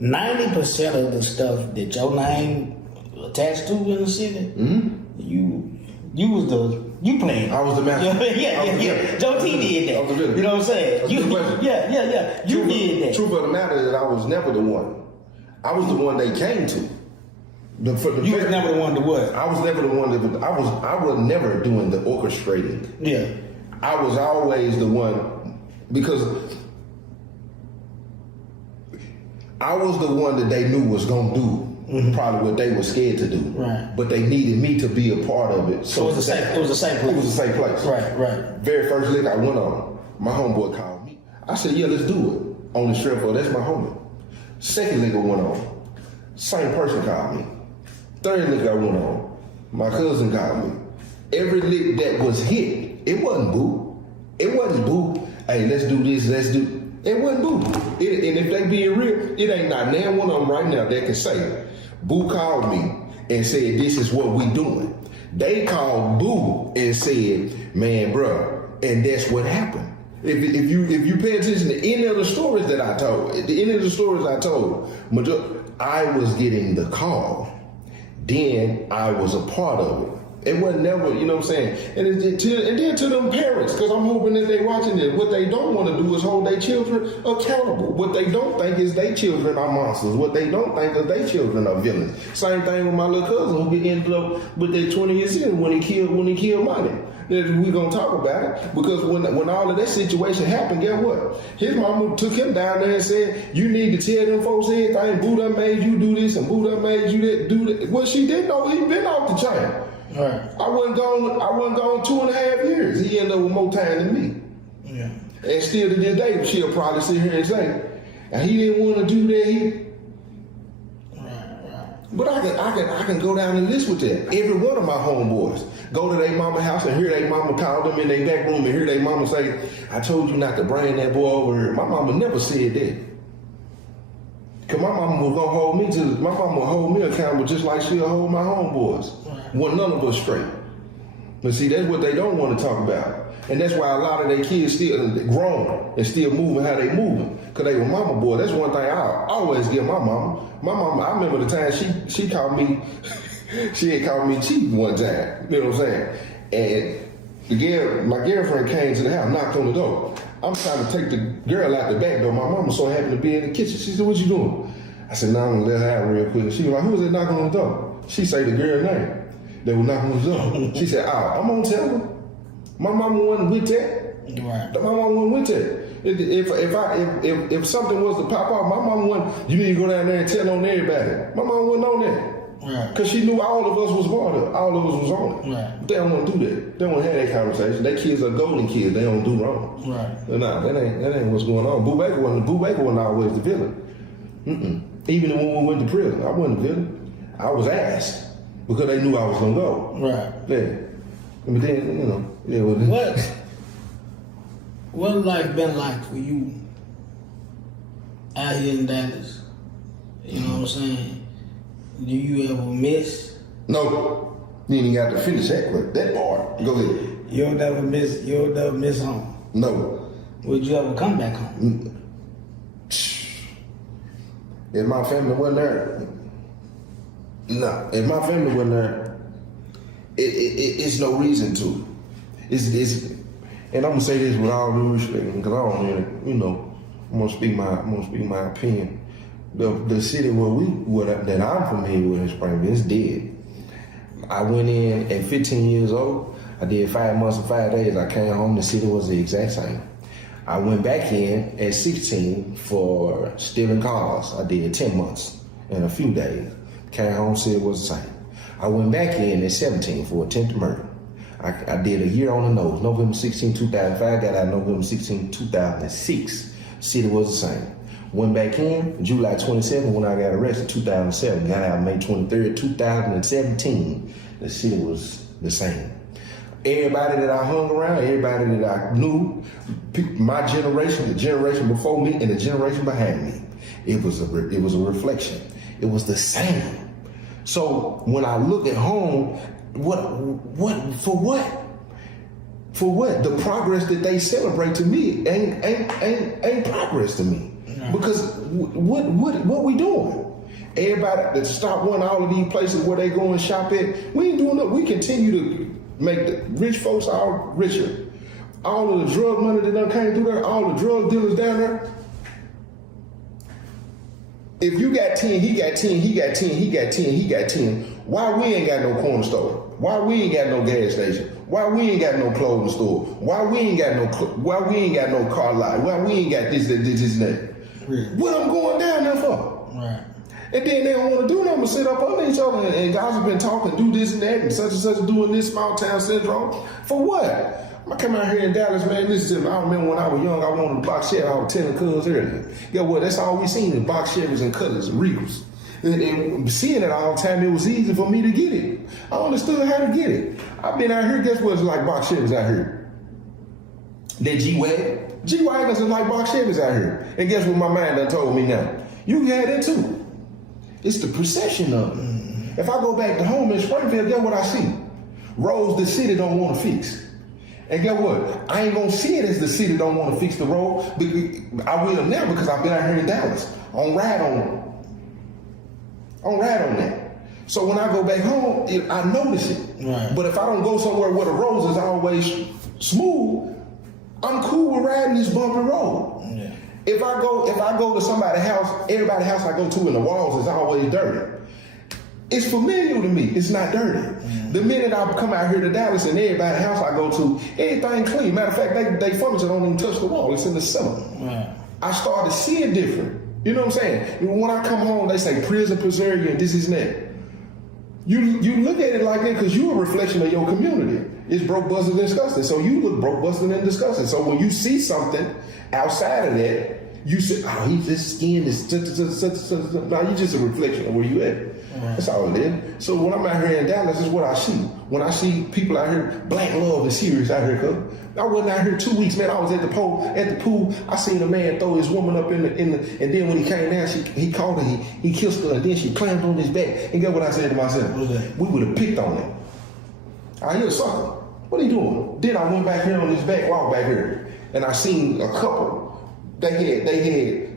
90% of the stuff that your name attached to in the city, you was you playing. I was the master. Yeah. Joe T did that. I was the villain. You know what I'm saying? You did that. Truth of the matter is, I was never the one. I was the one they came to. You was never the one to what? I was never the one that I was never doing the orchestrating. Yeah. I was always the one because I was the one that they knew was gonna do probably what they were scared to do. Right. But they needed me to be a part of it. So it was the same place. It was the same place. Right. Very first lick I went on, my homeboy called me. I said, yeah, let's do it. On the strength of that's my homie. Second lick I went on, same person called me. Third lick I went on, my cousin called me. Every lick that was hit, it wasn't boo. It wasn't boo. Hey, let's do this, let's do. It wasn't boo. And if they being real, it ain't not now one of them right now that can say, boo called me and said, this is what we doing. They called boo and said, man, bro, and that's what happened. If you pay attention to any of the stories that I told, I was getting the call. Then I was a part of it. It wasn't never, you know what I'm saying? And then to them parents, because I'm hoping that they watching this, what they don't want to do is hold their children accountable. What they don't think is their children are monsters. What they don't think is their children are villains. Same thing with my little cousin who ended up with their 20 years in when he killed Money. We're going to talk about it because when all of that situation happened, guess what? His mama took him down there and said, you need to tell them folks everything. Boo done made you do this and Boo done made you do that. Well, she didn't know he been off the chain. Right. I wasn't gone 2.5 years. He ended up with more time than me. Yeah. And still to this day, she'll probably sit here and say, and he didn't want to do that. But I can go down the list with that. Every one of my homeboys go to their mama house and hear their mama call them in their back room and hear their mama say, I told you not to bring that boy over here. My mama never said that. Cause my mama was gonna hold me accountable just like she'll hold my homeboys. Well, none of us straight. But see, that's what they don't want to talk about. And that's why a lot of their kids still grown and still moving how they moving. Cause they were mama boy. That's one thing I always give my mama. My mama, I remember the time she called me, she had called me cheap one time. You know what I'm saying? And my girlfriend came to the house, knocked on the door. I'm trying to take the girl out the back door. My mama so happened to be in the kitchen. She said, what you doing? I said, I'm gonna let her out real quick. She was like, who was that knocking on the door? She say the girl name. They were knocking on the door. She said, I'm gonna tell them. My mama wasn't with that. Right. My mama wasn't with that. If something was to pop off, my mama wasn't, you need to go down there and tell on everybody. My mama wasn't on that. Right. Because she knew all of us was part of it. All of us was on it. Right. But they don't want to do that. They don't want to have that conversation. Their kids are golden kids. They don't do wrong. Right. Nah, that ain't what's going on. Boo Baker wasn't always the villain. Even when we went to prison, I wasn't the villain. I was asked because they knew I was gonna go. Right. Yeah. But then, what life been like for you out here in Dallas? You know what I'm saying? Do you ever miss? No. You ain't got to finish that part. Go ahead. You'll never miss home. No. Would you ever come back home? If my family wasn't there, no. If my family wasn't there, it's no reason to. It's and I'm gonna say this with all due respect because I don't really, I'm gonna speak my opinion. The city that I'm familiar with in Springville is dead. I went in at 15 years old. I did 5 months and 5 days. I came home. The city was the exact same. I went back in at 16 for stealing cars. I did 10 months and a few days. Came home, city was the same. I went back in at 17 for attempted murder. I did a year on the nose. November 16, 2005, got out November 16, 2006. City was the same. Went back in July 27 when I got arrested, 2007. Got out May 23rd, 2017. The city was the same. Everybody that I hung around, everybody that I knew, my generation, the generation before me, and the generation behind me, it was a reflection. It was the same. So when I look at home, for what? The progress that they celebrate to me ain't progress to me. Because what we doing? Everybody that stop one all of these places where they go and shop at, we ain't doing nothing. We continue to make the rich folks all richer. All of the drug money that done came through there, all the drug dealers down there. If you got 10, he got 10, he got 10, he got 10, he got 10. Why we ain't got no corner store? Why we ain't got no gas station? Why we ain't got no clothing store? Why we ain't got no car lot? Why we ain't got this, that? Really? What I'm going down there for? Right. And then they don't want to do nothing but sit up under each other and guys have been talking, do this and that, and such doing this small town syndrome. For what? I come out here in Dallas, man. I remember when I was young, I wanted a box Chevy. I was telling cuz earlier. Yeah, well, that's all we seen is box Chevys and Cutlers and Regals. And seeing it all the time, it was easy for me to get it. I understood how to get it. I've been out here, guess what it's like box Chevys out here? That G-Wagon. G-Wagons are like box Chevys out here. And guess what my mind done told me now? You can have that too. It's the perception of it. If I go back to home in Springfield, guess what I see? Roads the city don't want to fix. And guess what? I ain't gonna see it as the city don't want to fix the road. I will now because I've been out here in Dallas. On ride on that. So when I go back home, I notice it. Right. But if I don't go somewhere where the roads is always smooth, I'm cool with riding this bumpy road. Yeah. If I go to somebody's house, everybody's house I go to in the walls is always dirty. It's familiar to me. It's not dirty. Mm-hmm. The minute I come out here to Dallas and everybody's house I go to, everything clean. Matter of fact, they furniture don't even touch the wall. It's in the center. Right. I started seeing different. You know what I'm saying? When I come home, they say prison preserve you and this is that. You look at it like that because you're a reflection of your community. It's broke, busted, and disgusting. So you look broke, busted, and disgusting. So when you see something outside of that, you say, oh, his skin is... No, you're just a reflection of where you at. That's all it is. So when I'm out here in Dallas, this is what I see. When I see people out here, black love is serious out here, cuz. I wasn't out here 2 weeks, man. I was at the pool. I seen a man throw his woman up in the and then when he came down, he called her, he kissed her, and then she climbed on his back. And guess what I said to myself? What was that? We would have picked on him. You're a sucker. What are you doing? Then I went back here on this back walk back here, and I seen a couple. They had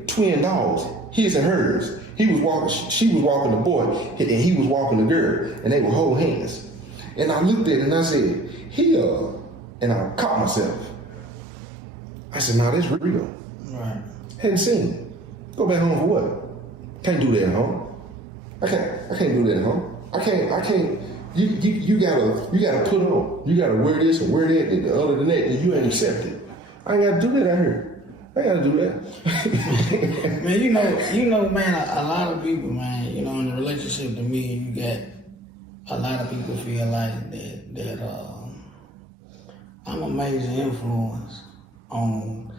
twin dogs, his and hers. She was walking the boy, and he was walking the girl, and they would hold hands. And I looked at it and I said, and I caught myself. I said, nah, that's real. Right. Hadn't seen it. Go back home for what? Can't do that at home. I can't do that at home. I can't. You gotta put on. You gotta wear this and wear that, and other than that, and you ain't accepted. I ain't gotta do that out here. I gotta do that. Man, you know, man, a lot of people, man, you know, in a relationship to me, you got a lot of people feel like that I'm a major influence on